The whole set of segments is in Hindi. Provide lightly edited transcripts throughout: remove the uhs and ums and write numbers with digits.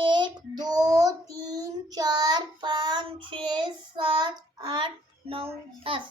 1 2 3 4 5 6 7 8 9 10.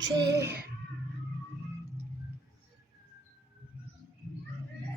6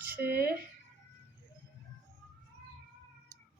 6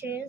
6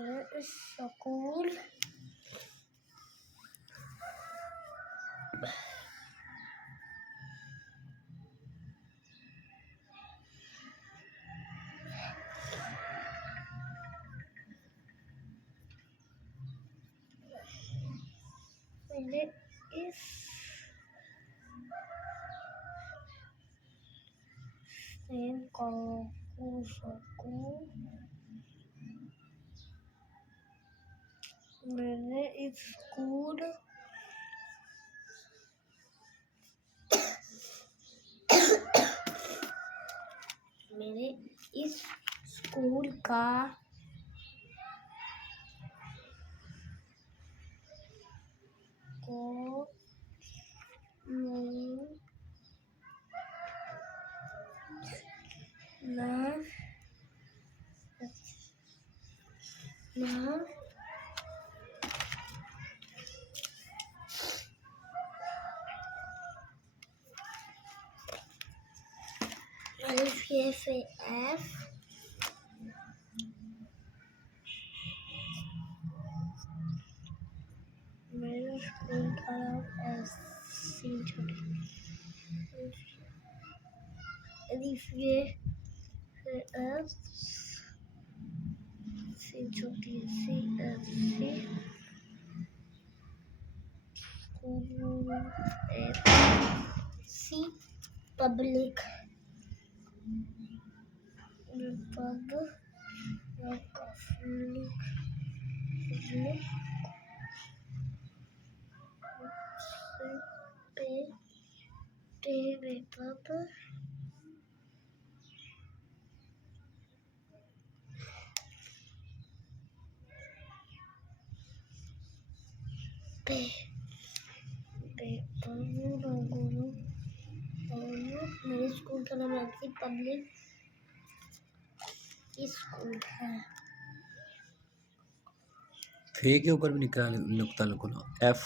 school मेरे इस स्कूल मेरे इस स्कूल मेरे इस स्कूल का को नाम FAF मेरे स्कूल का नाम SC छोटी सी पब्लिक मेरे स्कूल का नाम एमसी पब्लिक स्कूल है। फे के ऊपर भी निकाल नुक्ता लिखो एफ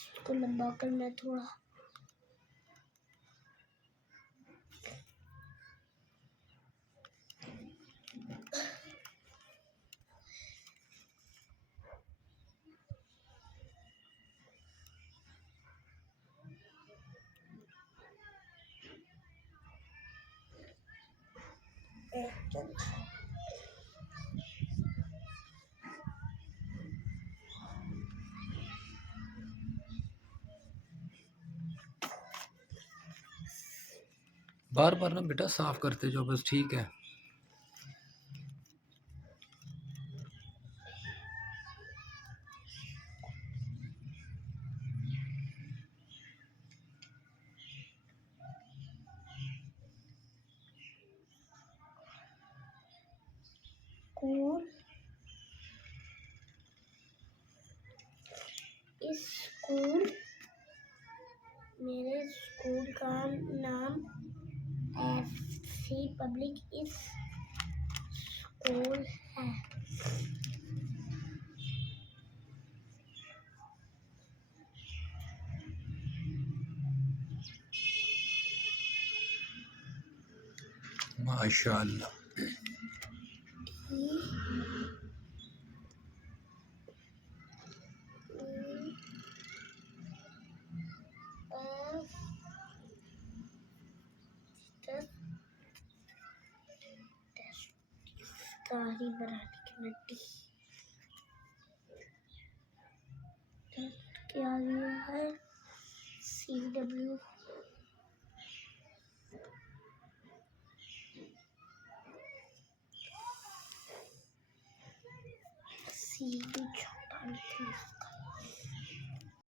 इसको लंबा करना है थोड़ा। बार बार ना बेटा साफ करते जाओ बस, ठीक है। स्कूल इस स्कूल मेरे स्कूल का नाम एफसी पब्लिक स्कूल है। माशाअल्लाह। गाड़ी बनाने की मिट्टी क्या लिया है CW